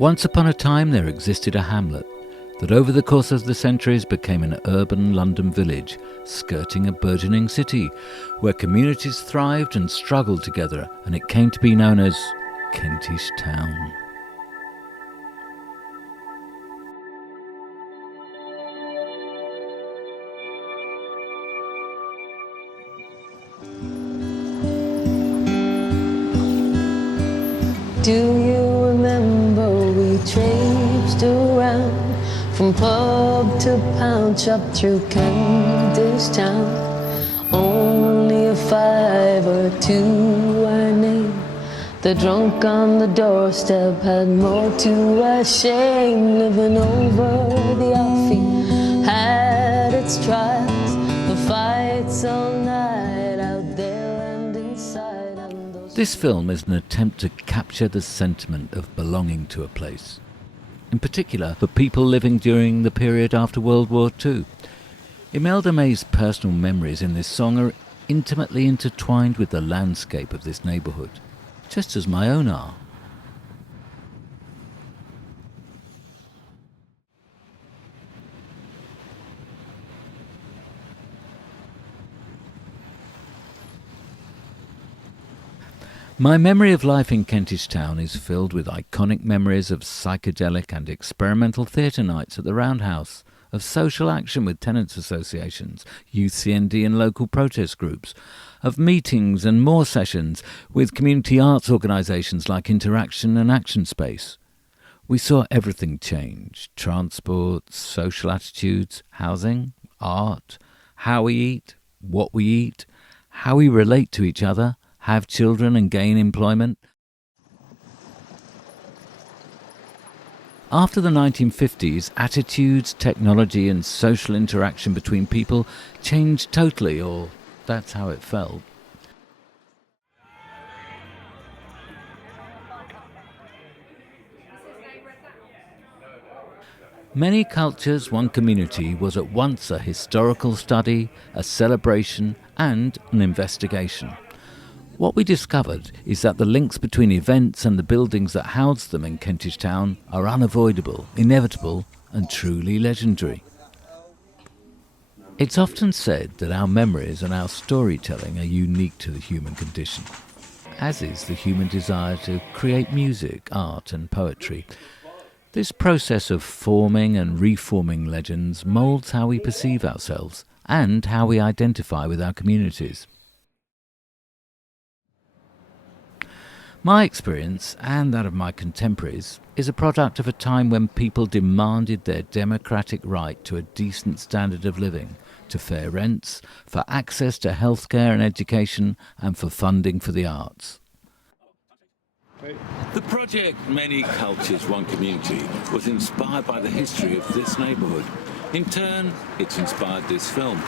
Once upon a time there existed a hamlet that over the course of the centuries became an urban London village skirting a burgeoning city where communities thrived and struggled together, and it came to be known as Kentish Town. Do you remember we traipsed around from pub to pound shop through Kentish Town? Only a 5 or 2 our name. The drunk on the doorstep had more to our shame. Living over the offing had its trials. The fights all night out there and inside. This film is an attempt to capture the sentiment of belonging to a place, in particular for people living during the period after World War II. Imelda May's personal memories in this song are intimately intertwined with the landscape of this neighbourhood, just as my own are. My memory of life in Kentish Town is filled with iconic memories of psychedelic and experimental theatre nights at the Roundhouse, of social action with tenants' associations, youth CND and local protest groups, of meetings and more sessions with community arts organisations like Interaction and Action Space. We saw everything change: transport, social attitudes, housing, art, how we eat, what we eat, how we relate to each other, have children and gain employment. After the 1950s, attitudes, technology and social interaction between people changed totally, or that's how it felt. Many cultures, one community was at once a historical study, a celebration and an investigation. What we discovered is that the links between events and the buildings that house them in Kentish Town are unavoidable, inevitable and truly legendary. It's often said that our memories and our storytelling are unique to the human condition, as is the human desire to create music, art and poetry. This process of forming and reforming legends moulds how we perceive ourselves and how we identify with our communities. My experience, and that of my contemporaries, is a product of a time when people demanded their democratic right to a decent standard of living, to fair rents, for access to healthcare and education, and for funding for the arts. The project Many Cultures, One Community was inspired by the history of this neighbourhood. In turn, it's inspired this film.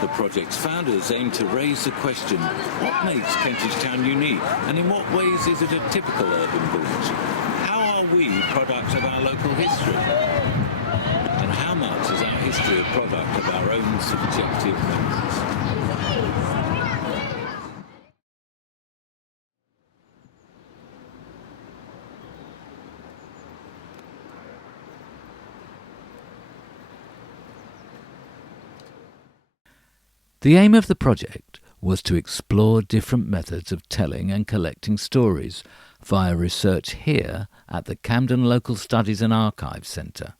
The project's founders aim to raise the question, what makes Kentish Town unique, and in what ways is it a typical urban village? How are we products of our local history? And how much is our history a product of our own subjective memories? The aim of the project was to explore different methods of telling and collecting stories via research here at the Camden Local Studies and Archives Centre.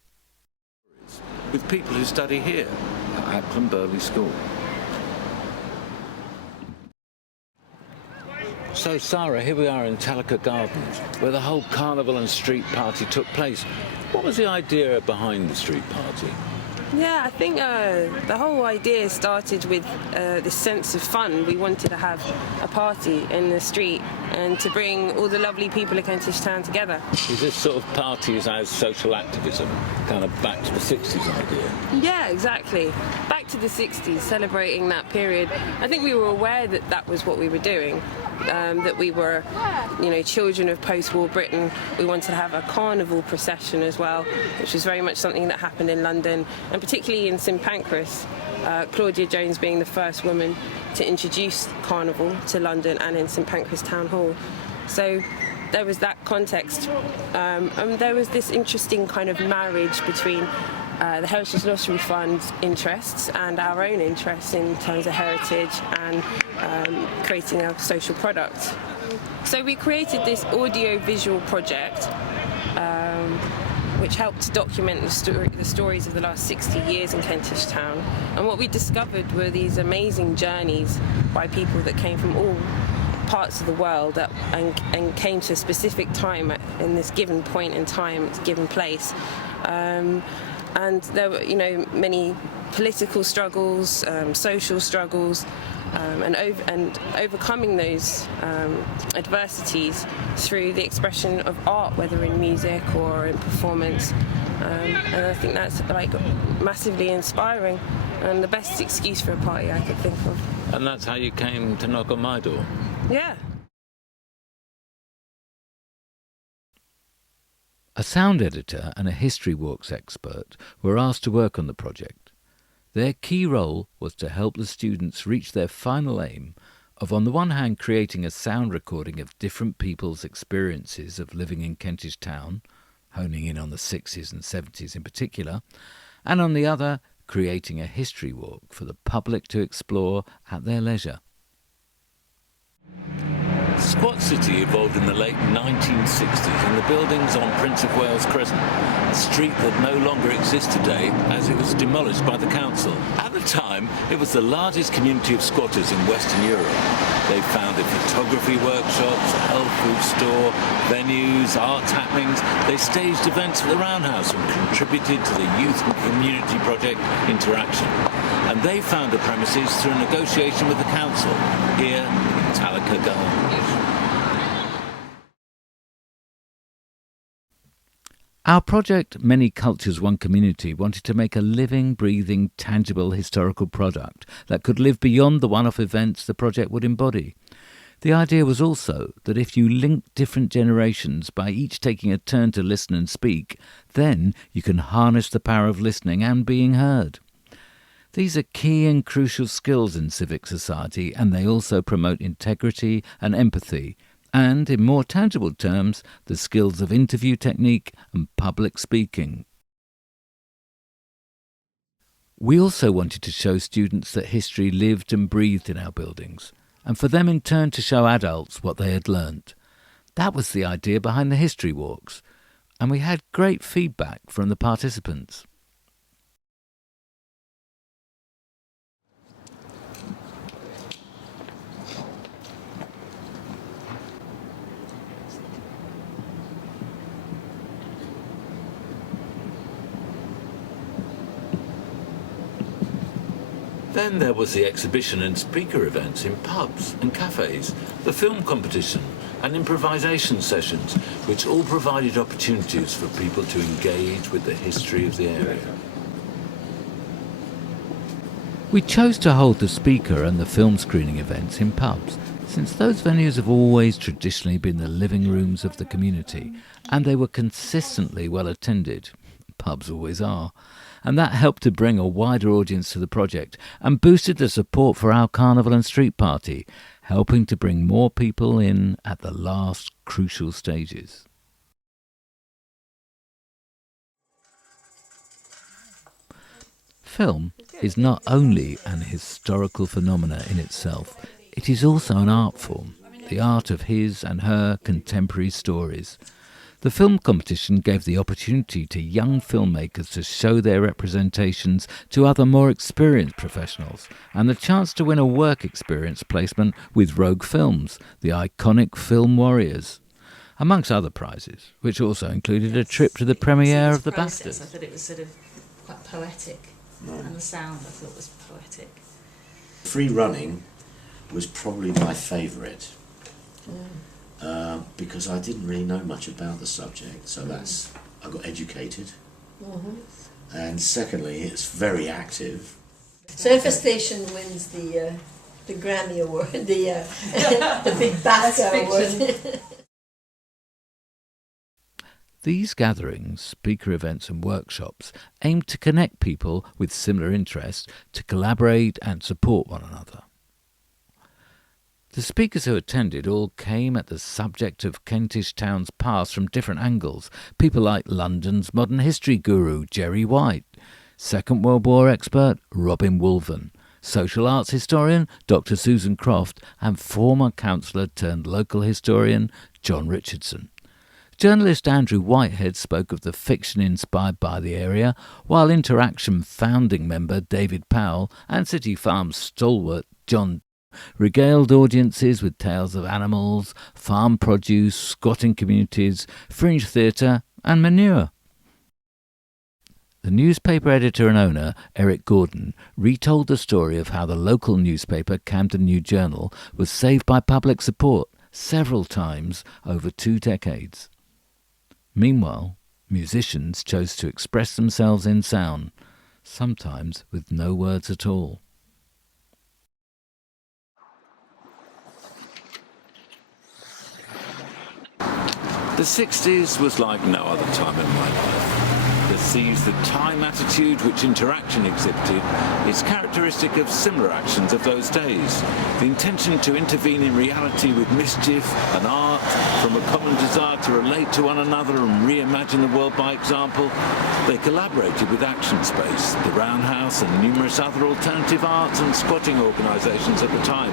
With people who study here at Acklam Burley School. So Sarah, here we are in Talcott Gardens, where the whole carnival and street party took place. What was the idea behind the street party? Yeah, I think the whole idea started with this sense of fun. We wanted to have a party in the street and to bring all the lovely people of Kentish Town together. Is this sort of parties as social activism, kind of back to the 60s idea? Yeah, exactly. Back to the 60s, celebrating that period. I think we were aware that that was what we were doing. That we were, children of post-war Britain. We wanted to have a carnival procession as well, which was very much something that happened in London, and particularly in St Pancras, Claudia Jones being the first woman to introduce carnival to London and in St Pancras Town Hall. So there was that context. And there was this interesting kind of marriage between the Heritage Lottery Fund's interests and our own interests in terms of heritage and creating a social product. So we created this audio-visual project which helped to document the stories of the last 60 years in Kentish Town. And what we discovered were these amazing journeys by people that came from all parts of the world and came to a specific time in this given point in time, given place. And there were, many political struggles, social struggles, and overcoming those adversities through the expression of art, whether in music or in performance. And I think that's massively inspiring and the best excuse for a party I could think of. And that's how you came to knock on my door? Yeah. A sound editor and a history walks expert were asked to work on the project. Their key role was to help the students reach their final aim of, on the one hand, creating a sound recording of different people's experiences of living in Kentish Town, honing in on the 60s and 70s in particular, and on the other, creating a history walk for the public to explore at their leisure. Squat City evolved in the late 1960s in the buildings on Prince of Wales Crescent, a street that no longer exists today as it was demolished by the council. At the time, it was the largest community of squatters in Western Europe. They founded photography workshops, a health food store, venues, arts happenings. They staged events at the Roundhouse and contributed to the youth and community project Interaction. And they found the premises through a negotiation with the council, here in Talaka Gardens. Our project, Many Cultures, One Community, wanted to make a living, breathing, tangible historical product that could live beyond the one-off events the project would embody. The idea was also that if you link different generations by each taking a turn to listen and speak, then you can harness the power of listening and being heard. These are key and crucial skills in civic society, and they also promote integrity and empathy, and, in more tangible terms, the skills of interview technique and public speaking. We also wanted to show students that history lived and breathed in our buildings, and for them in turn to show adults what they had learnt. That was the idea behind the history walks, and we had great feedback from the participants. Then there was the exhibition and speaker events in pubs and cafes, the film competition and improvisation sessions, which all provided opportunities for people to engage with the history of the area. We chose to hold the speaker and the film screening events in pubs, since those venues have always traditionally been the living rooms of the community, and they were consistently well attended. Pubs always are. And that helped to bring a wider audience to the project and boosted the support for our carnival and street party, helping to bring more people in at the last crucial stages. Film is not only an historical phenomenon in itself, it is also an art form, the art of his and her contemporary stories. The film competition gave the opportunity to young filmmakers to show their representations to other more experienced professionals, and the chance to win a work experience placement with Rogue Films, the iconic film warriors, amongst other prizes, which also included a trip to the premiere of The Bastards. I thought it was sort of quite poetic, and the sound I thought was poetic. Free running was probably my favourite. Because I didn't really know much about the subject, so I got educated. And secondly, it's very active. So Infestation wins the Grammy Award, the Big BAFTA Award. These gatherings, speaker events and workshops aim to connect people with similar interests to collaborate and support one another. The speakers who attended all came at the subject of Kentish Town's past from different angles. People like London's modern history guru, Jerry White, Second World War expert, Robin Woolven, social arts historian, Dr. Susan Croft, and former councillor turned local historian, John Richardson. Journalist Andrew Whitehead spoke of the fiction inspired by the area, while Interaction founding member David Powell and City Farm stalwart John regaled audiences with tales of animals, farm produce, squatting communities, fringe theatre and manure. The newspaper editor and owner, Eric Gordon, retold the story of how the local newspaper, Camden New Journal, was saved by public support several times over 2 decades. Meanwhile, musicians chose to express themselves in sound, sometimes with no words at all. The 60s was like no other time in my life. The seize the time attitude which Interaction exhibited is characteristic of similar actions of those days. The intention to intervene in reality with mischief and art, from a common desire to relate to one another and reimagine the world by example. They collaborated with Action Space, the Roundhouse and numerous other alternative arts and squatting organisations at the time.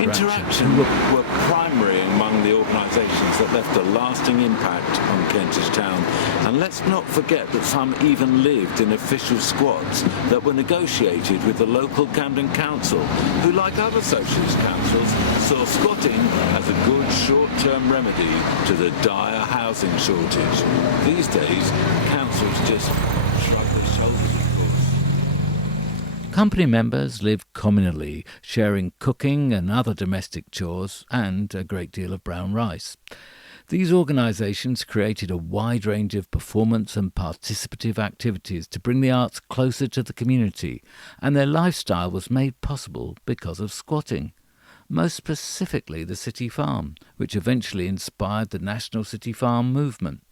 Interaction were primary among the organisations that left a lasting impact on Kentish Town. And let's not forget that some even lived in official squats that were negotiated with the local Camden Council, who, like other socialist councils, saw squatting as a good short-term remedy to the dire housing shortage. These days, councils just shrug their shoulders, of course. Company members lived communally, sharing cooking and other domestic chores and a great deal of brown rice. These organisations created a wide range of performance and participative activities to bring the arts closer to the community, and their lifestyle was made possible because of squatting. Most specifically the City Farm, which eventually inspired the National City Farm movement.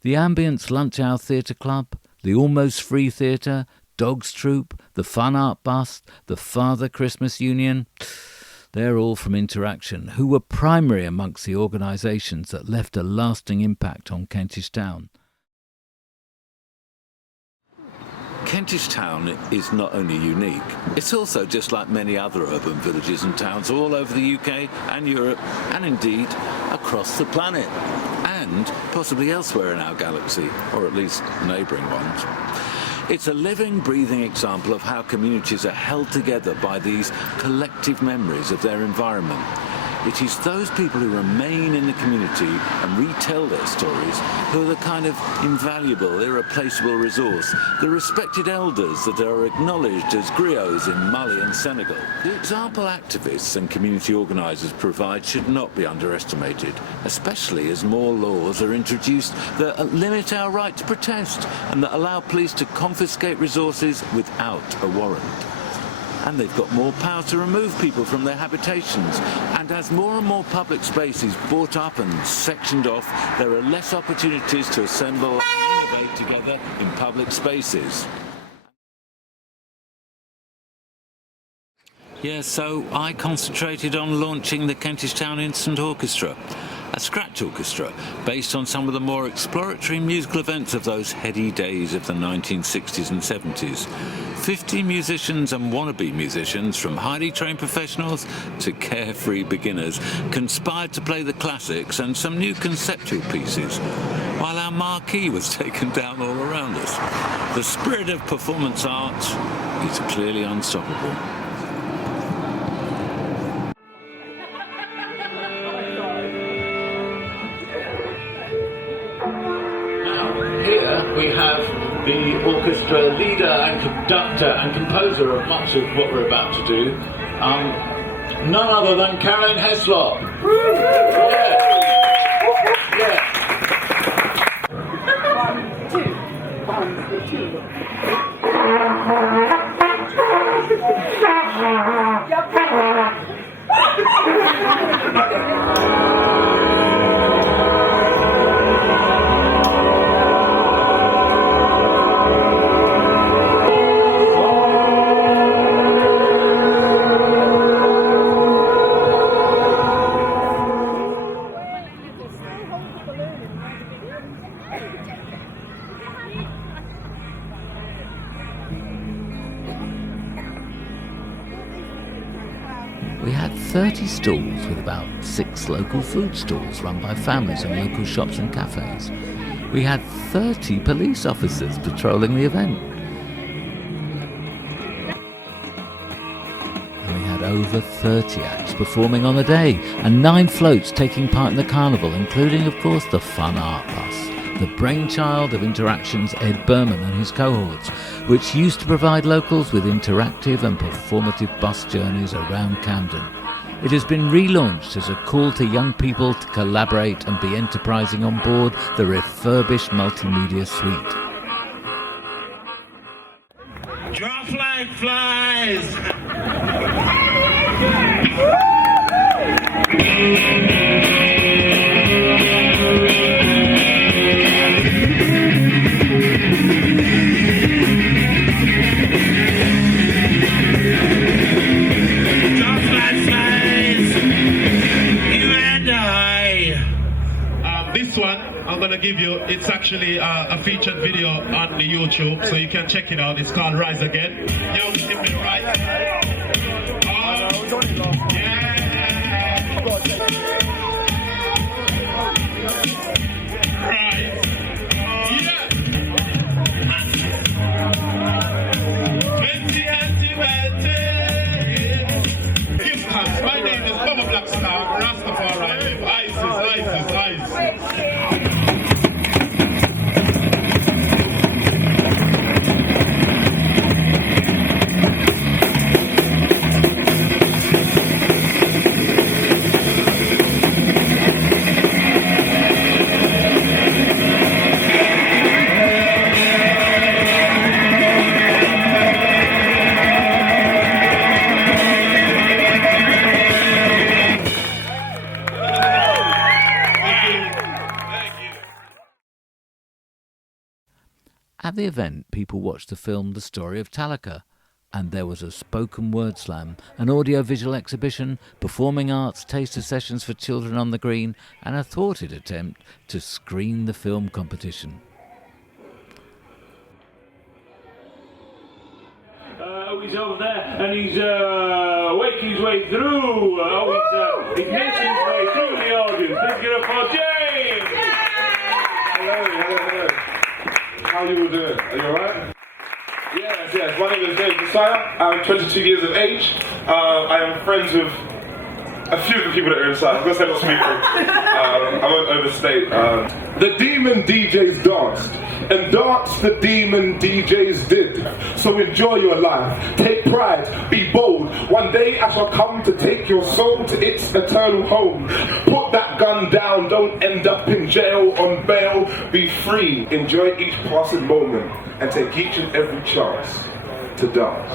The Ambience Lunch Hour Theatre Club, the Almost Free Theatre, Dogs Troop, the Fun Art Bust, the Father Christmas Union. They're all from Interaction, who were primary amongst the organisations that left a lasting impact on Kentish Town. Kentish Town is not only unique, it's also just like many other urban villages and towns all over the UK and Europe, and indeed across the planet, and possibly elsewhere in our galaxy, or at least neighbouring ones. It's a living, breathing example of how communities are held together by these collective memories of their environment. It is those people who remain in the community and retell their stories who are the kind of invaluable, irreplaceable resource, the respected elders that are acknowledged as griots in Mali and Senegal. The example activists and community organisers provide should not be underestimated, especially as more laws are introduced that limit our right to protest and that allow police to confiscate resources without a warrant. And they've got more power to remove people from their habitations. And as more and more public space is bought up and sectioned off, there are less opportunities to assemble and innovate together in public spaces. Yeah, so I concentrated on launching the Kentish Town Instant Orchestra, a scratch orchestra based on some of the more exploratory musical events of those heady days of the 1960s and 70s. 50 musicians and wannabe musicians, from highly trained professionals to carefree beginners, conspired to play the classics and some new conceptual pieces, while our marquee was taken down all around us. The spirit of performance art is clearly unstoppable. Here we have the orchestra leader and conductor and composer of much of what we're about to do, none other than Caroline Heslop. 30 stalls with about 6 local food stalls run by families and local shops and cafes. We had 30 police officers patrolling the event. And we had over 30 acts performing on the day, and 9 floats taking part in the carnival, including, of course, the Fun Art Bus, the brainchild of Interaction's Ed Berman and his cohorts, which used to provide locals with interactive and performative bus journeys around Camden. It has been relaunched as a call to young people to collaborate and be enterprising on board the refurbished multimedia suite. Draw flag flies! This one I'm gonna give you, it's actually a featured video on the YouTube, so you can check it out. It's called Rise Again. Yo, give me right. Yeah. Right. Yeah. 20 Gift cards. My name is Bubba Blackstar, Rastafari live. ISIS. At the event, people watched the film The Story of Talaka, and there was a spoken word slam, an audio-visual exhibition, performing arts, taster sessions for children on the green, and a thwarted attempt to screen the film competition. He's over there, and he's waking his way through. He's missing his way through the audience. Let's get up for James! Hello. How you all doing? Are you alright? Yes. My name is Dave Messiah. I'm 22 years of age. I am friends with a few of the people that are inside. I'm going to say lots of people. I won't overstate. The demon DJs danced, and dance the demon DJs did. So enjoy your life. Take pride. Be bold. One day I shall come to take your soul to its eternal home. Put that gun down. Don't end up in jail on bail. Be free. Enjoy each passing moment, and take each and every chance to dance.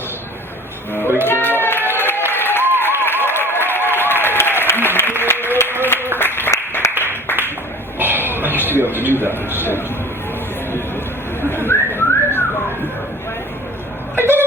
Thank you very much. I used to be able to do that on stage. I got a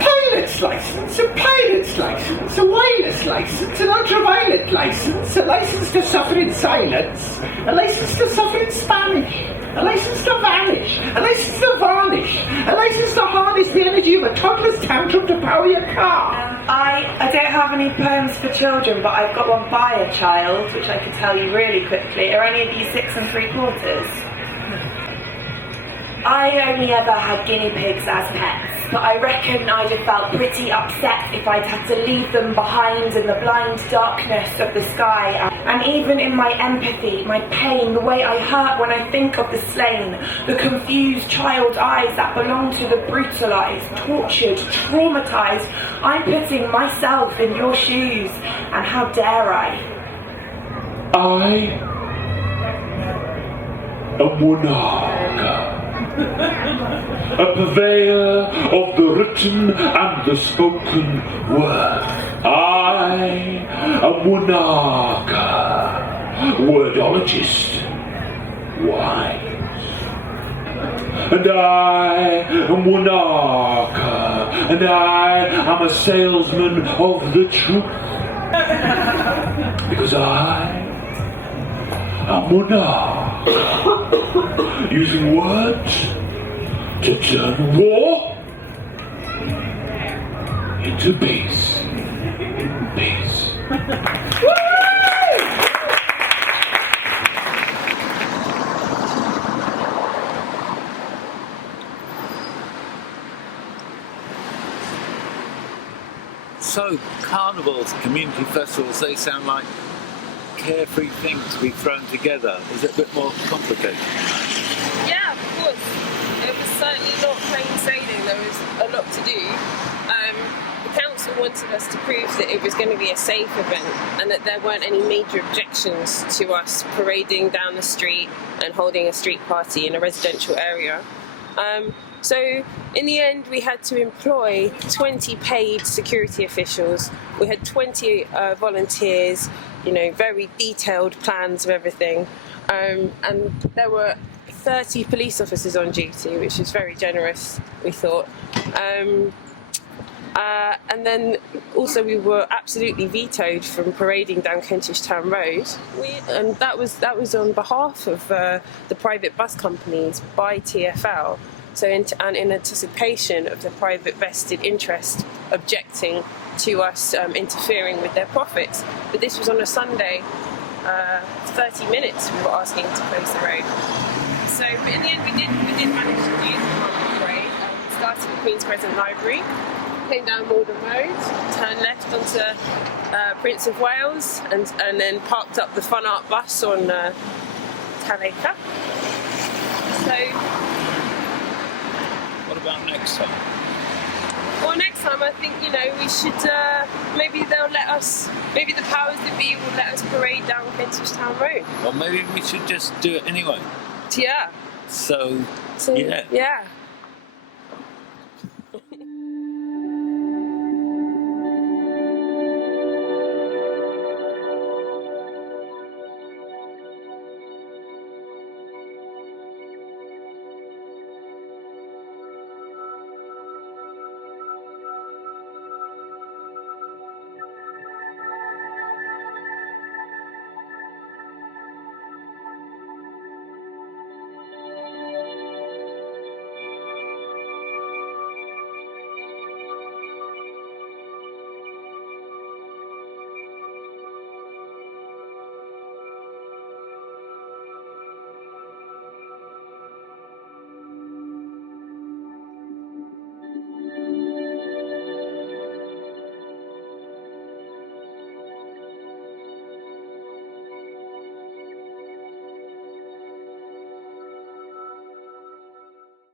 pilot's license, a pilot's license, a wireless license, an ultraviolet license, a license to suffer in silence, a license to suffer in Spanish, a license to vanish, a license to varnish, a license to harness the energy of a toddler's tantrum to power your car. I don't have any poems for children, but I've got one by a child, which I could tell you really quickly. Are any of you 6 3/4? I only ever had guinea pigs as pets, but I reckon I'd have felt pretty upset if I'd had to leave them behind in the blind darkness of the sky. And even in my empathy, my pain, the way I hurt when I think of the slain, the confused child eyes that belong to the brutalized, tortured, traumatized, I'm putting myself in your shoes, and how dare I? A monarch. A purveyor of the written and the spoken word. I, a monarch, wordologist, wise. And I am monarch, and I am a salesman of the truth. Because I am monarch. Using words to turn war into peace. Peace. So, carnivals, community festivals, they sound like carefree things to be thrown together. Is it a bit more complicated? Yeah, of course. It was certainly not plain sailing. There was a lot to do. The council wanted us to prove that it was going to be a safe event and that there weren't any major objections to us parading down the street and holding a street party in a residential area. So in the end, we had to employ 20 paid security officials. We had 20 volunteers, very detailed plans of everything. And there were 30 police officers on duty, which is very generous, we thought. And then also we were absolutely vetoed from parading down Kentish Town Road. And that was on behalf of the private bus companies by TfL. So in anticipation of the private vested interest objecting to us interfering with their profits. But this was on a Sunday. 30 minutes we were asking to close the road. So, but in the end we did manage to do the parade. We started at Queen's Crescent Library, came down Malden Road, turned left onto Prince of Wales, and then parked up the Fun Art bus on Talacre. So. What about next time? Well, next time I think, we should, maybe they'll let us, maybe the powers that be will let us parade down Kentish Town Road. Well, maybe we should just do it anyway. Yeah. So yeah. yeah.